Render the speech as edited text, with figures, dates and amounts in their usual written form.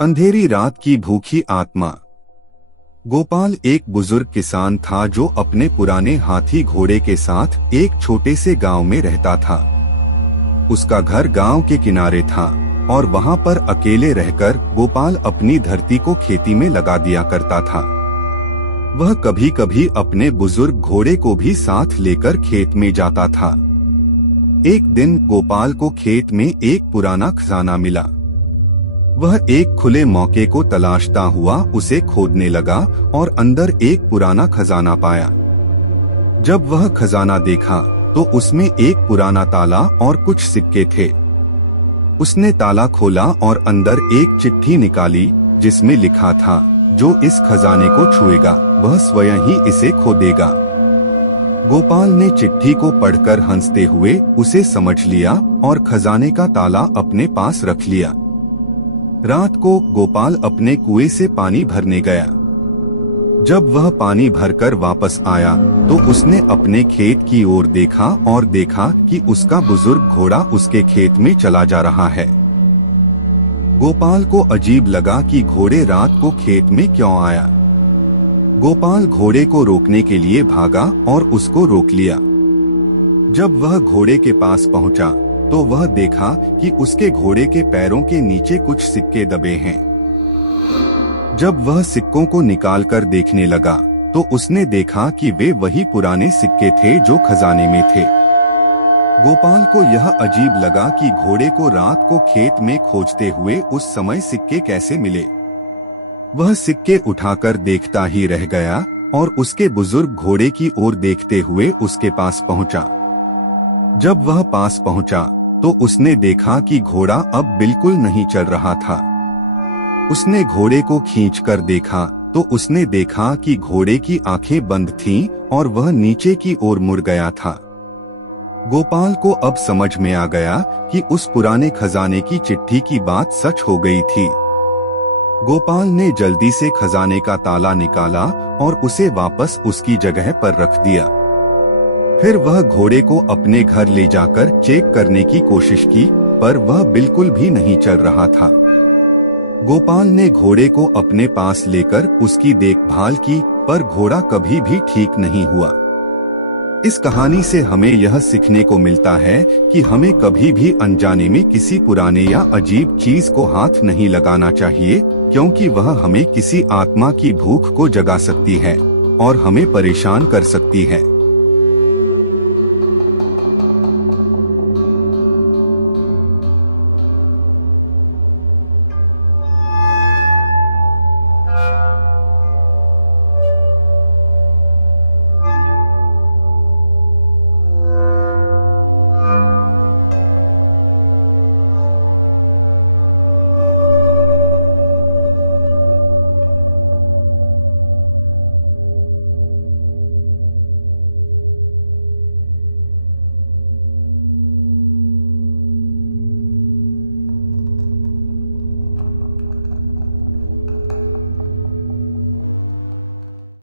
अंधेरी रात की भूखी आत्मा। गोपाल एक बुजुर्ग किसान था जो अपने पुराने हाथी घोड़े के साथ एक छोटे से गांव में रहता था। उसका घर गांव के किनारे था और वहां पर अकेले रहकर गोपाल अपनी धरती को खेती में लगा दिया करता था। वह कभी कभी अपने बुजुर्ग घोड़े को भी साथ लेकर खेत में जाता था। एक दिन गोपाल को खेत में एक पुराना खजाना मिला। वह एक खुले मौके को तलाशता हुआ उसे खोदने लगा और अंदर एक पुराना खजाना पाया। जब वह खजाना देखा तो उसमें एक पुराना ताला और कुछ सिक्के थे। उसने ताला खोला और अंदर एक चिट्ठी निकाली जिसमें लिखा था, जो इस खजाने को छुएगा वह स्वयं ही इसे खो देगा। गोपाल ने चिट्ठी को पढ़कर हंसते हुए उसे समझ लिया और खजाने का ताला अपने पास रख लिया। रात को गोपाल अपने कुएं से पानी भरने गया। जब वह पानी भरकर वापस आया तो उसने अपने खेत की ओर देखा और देखा कि उसका बुजुर्ग घोड़ा उसके खेत में चला जा रहा है। गोपाल को अजीब लगा कि घोड़े रात को खेत में क्यों आया। गोपाल घोड़े को रोकने के लिए भागा और उसको रोक लिया। जब वह घोड़े के पास पहुंचा तो वह देखा कि उसके घोड़े के पैरों के नीचे कुछ सिक्के दबे हैं। जब वह सिक्कों को निकालकर देखने लगा तो उसने देखा कि वे वही पुराने सिक्के थे जो खजाने में थे। गोपाल को यह अजीब लगा कि घोड़े को रात को खेत में खोजते हुए उस समय सिक्के कैसे मिले। वह सिक्के उठाकर देखता ही रह गया और उसके बुजुर्ग घोड़े की ओर देखते हुए उसके पास पहुंचा। जब वह पास पहुंचा तो उसने देखा कि घोड़ा अब बिल्कुल नहीं चल रहा था। उसने घोड़े को खींचकर देखा तो उसने देखा कि घोड़े की आंखें बंद थीं और वह नीचे की ओर मुड़ गया था। गोपाल को अब समझ में आ गया कि उस पुराने खजाने की चिट्ठी की बात सच हो गई थी। गोपाल ने जल्दी से खजाने का ताला निकाला और उसे वापस उसकी जगह पर रख दिया। फिर वह घोड़े को अपने घर ले जाकर चेक करने की कोशिश की, पर वह बिल्कुल भी नहीं चल रहा था। गोपाल ने घोड़े को अपने पास लेकर उसकी देखभाल की, पर घोड़ा कभी भी ठीक नहीं हुआ। इस कहानी से हमें यह सीखने को मिलता है कि हमें कभी भी अनजाने में किसी पुराने या अजीब चीज को हाथ नहीं लगाना चाहिए, क्योंकि वह हमें किसी आत्मा की भूख को जगा सकती है और हमें परेशान कर सकती है।